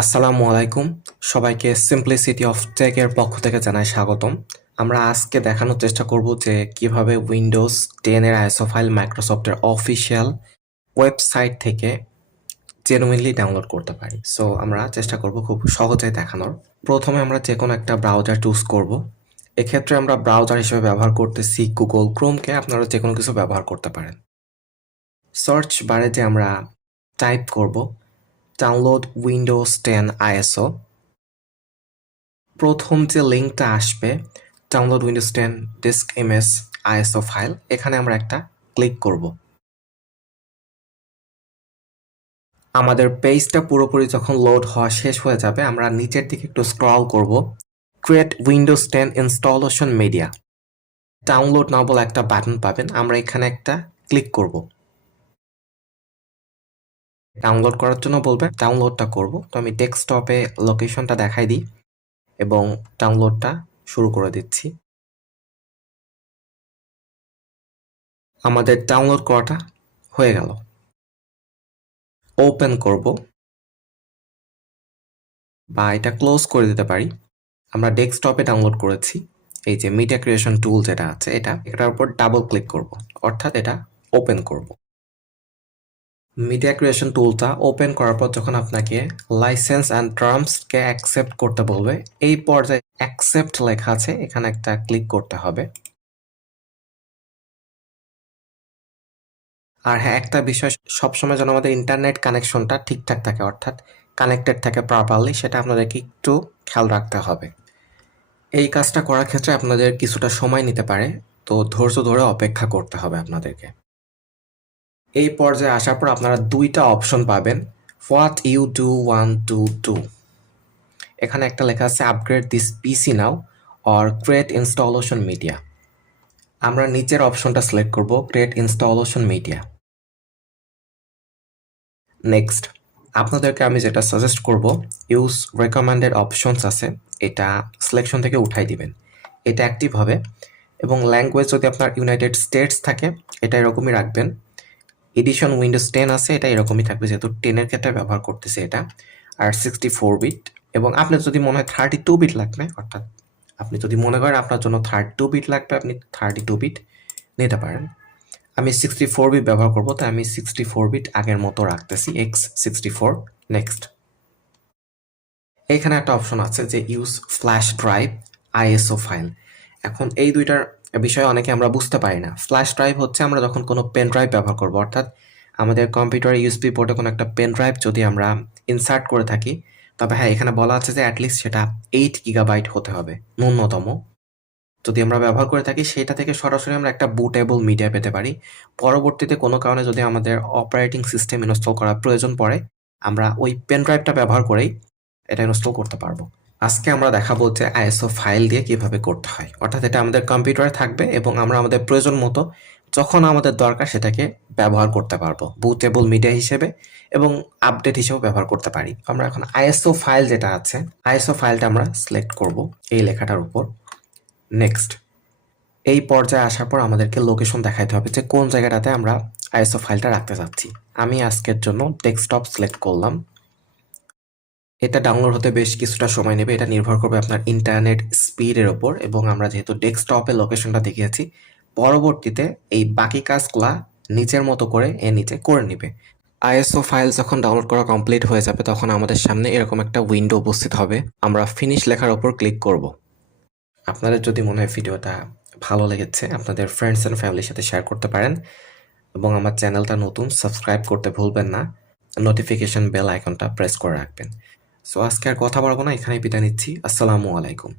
আসসালামু আলাইকুম। সবাইকে সিম্পলিসিটি অফ টেক এর পক্ষ থেকে জানাই স্বাগতম। আমরা আজকে দেখানোর চেষ্টা করব যে কিভাবে উইন্ডোজ 10 এর আইএসও ফাইল মাইক্রোসফটের অফিসিয়াল ওয়েবসাইট থেকে জেনুইনলি ডাউনলোড করতে পারি। সো আমরা চেষ্টা করব খুব সহজে দেখানোর। প্রথমে আমরা যে কোনো একটা ব্রাউজার চুজ করব। এক্ষেত্রে আমরা ব্রাউজার হিসেবে ব্যবহার করতেছি গুগল ক্রোমকে, আপনারা যে কোনো কিছু ব্যবহার করতে পারেন। সার্চ বারে যে আমরা টাইপ করব ডাউনলোড উইন্ডোজ 10 আইএসও, প্রথম যে লিঙ্কটা আসবে download Windows 10 disk image ISO file, এখানে আমরা একটা ক্লিক করব। আমাদের পেজটা পুরোপুরি যখন লোড হওয়া শেষ হয়ে যাবে, আমরা নিচের দিকে একটু স্ক্রল করব। Create Windows 10 installation media, download নাও বলে একটা বাটন পাবেন, আমরা এখানে একটা ক্লিক করব। ডাউনলোড করার জন্য বলবে, ডাউনলোডটা করব। তো আমি ডেস্কটপে লোকেশনটা দেখাই দিই এবং ডাউনলোডটা শুরু করে দিচ্ছি। আমাদের ডাউনলোড করাটা হয়ে গেল। ওপেন করব বা এটা ক্লোজ করে দিতে পারি। আমরা ডেস্কটপে ডাউনলোড করেছি। এই যে মিডিয়া ক্রিয়েশন টুল যেটা আছে, এটার উপর ডাবল ক্লিক করব, অর্থাৎ এটা ওপেন করব। মিডিয়া ক্রিয়েশন টুলটা ওপেন করার পর যখন আপনাকে লাইসেন্স অ্যান্ড টার্মসকে অ্যাকসেপ্ট করতে বলবে, এই পর্যায়ে অ্যাকসেপ্ট লেখা আছে, এখানে একটা ক্লিক করতে হবে। আর হ্যাঁ, একটা বিষয়, সবসময় যেন আমাদের ইন্টারনেট কানেকশনটা ঠিকঠাক থাকে, অর্থাৎ কানেক্টেড থাকে প্রপারলি, সেটা আপনাদেরকে একটু খেয়াল রাখতে হবে। এই কাজটা করার ক্ষেত্রে আপনাদের কিছুটা সময় নিতে পারে, তো ধৈর্য ধরে অপেক্ষা করতে হবে আপনাদেরকে। এই পর্যায়ে আসার পর আপনারা দুইটা অপশন পাবেন, what you do want to do. এখানে একটা লেখা আছে upgrade this PC now or create installation media. আমরা নিচের অপশনটা সিলেক্ট করব, ক্রিয়েট ইনস্টলেশন মিডিয়া। নেক্সট, আপনাদেরকে আমি যেটা সাজেস্ট করব, ইউজ রেকমেন্ডেড অপশনস আছে, এটা সিলেকশন থেকে উঠাই দিবেন, এটা অ্যাক্টিভ হবে। এবং ল্যাঙ্গুয়েজ যদি আপনার ইউনাইটেড স্টেটস থাকে, এটা এরকমই রাখবেন। এডিশন উইন্ডোজ 10 আছে, এটা এরকমই থাকবে, যেহেতু 10-এর ক্ষেত্রে ব্যবহার করতেছে এটা। আর 64 বিট, এবং আপনার যদি মনে হয় 32 বিট লাগবে, অর্থাৎ আপনি যদি মনে করেন আপনার জন্য 32 বিট লাগবে, আপনি 32 বিট নিতে পারেন। আমি 64 বিট ব্যবহার করব, তাই আমি 64 বিট আগের মতো রাখতেছি, x64। নেক্সট, এখানে একটা অপশন আছে যে use flash drive ISO file. এখন এই দুইটার বিষয়ে অনেকে আমরা বুঝতে পারি না। ফ্ল্যাশ ড্রাইভ হচ্ছে আমরা যখন কোনো পেন ড্রাইভ ব্যবহার করব, অর্থাৎ আমাদের কম্পিউটারে ইউএসবি পোর্টে কোনো একটা পেন ড্রাইভ যদি আমরা ইনসার্ট করে থাকি, তবে হ্যাঁ, এখানে বলা আছে যে অ্যাটলিস্ট সেটা 8 গিগাবাইট হতে হবে ন্যূনতম। যদি আমরা ব্যবহার করে থাকি, সেটা থেকে সরাসরি আমরা একটা বুটেবল মিডিয়া পেতে পারি। পরবর্তীতে কোনো কারণে যদি আমাদের অপারেটিং সিস্টেম ইনস্টল করার প্রয়োজন পড়ে, আমরা ওই পেন ড্রাইভটা ব্যবহার করেই এটা ইনস্টল করতে পারবো। আজকে আমরা দেখাবো যে আইএসও ফাইল দিয়ে কিভাবে করতে হয়, অর্থাৎ এটা আমাদের কম্পিউটারে থাকবে এবং আমরা আমাদের প্রয়োজন মতো যখন আমাদের দরকার সেটাকে ব্যবহার করতে পারবো বুটেবল মিডিয়া হিসেবে, এবং আপডেট হিসেবেও ব্যবহার করতে পারি। আমরা এখন আইএসও ফাইল যেটা আছে, আইএসও ফাইলটা আমরা সিলেক্ট করব এই লেখাটার উপর। নেক্সট, এই পর্যায়ে আসার পর আমাদেরকে লোকেশন দেখাইতে হবে যে কোন জায়গাটাতে আমরা আইএসও ফাইলটা রাখতে চাচ্ছি। আমি আজকের জন্য ডেস্কটপ সিলেক্ট করলাম। এটা ডাউনলোড হতে বেশ কিছুটা সময় নেবে, এটা নির্ভর করবে আপনার ইন্টারনেট স্পিডের ওপর, এবং আমরা যেহেতু ডেস্কটপে লোকেশনটা দেখিয়েছি, পরবর্তীতে এই বাকি কাজগুলা নিচের মতো করে নিচে করে নিবে। আইএসও ফাইল যখন ডাউনলোড করা কমপ্লিট হয়ে যাবে, তখন আমাদের সামনে এরকম একটা উইন্ডো উপস্থিত হবে। আমরা ফিনিশ লেখার ওপর ক্লিক করব। আপনাদের যদি মনে হয় ভিডিওটা ভালো লেগেছে, আপনাদের ফ্রেন্ডস অ্যান্ড ফ্যামিলির সাথে শেয়ার করতে পারেন, এবং আমার চ্যানেলটা নতুন, সাবস্ক্রাইব করতে ভুলবেন না, নোটিফিকেশন বেল আইকনটা প্রেস করে রাখবেন। সো আজকে আর কথা বলবো না, এখানেই বিদায় নিচ্ছি। আসসালামু আলাইকুম।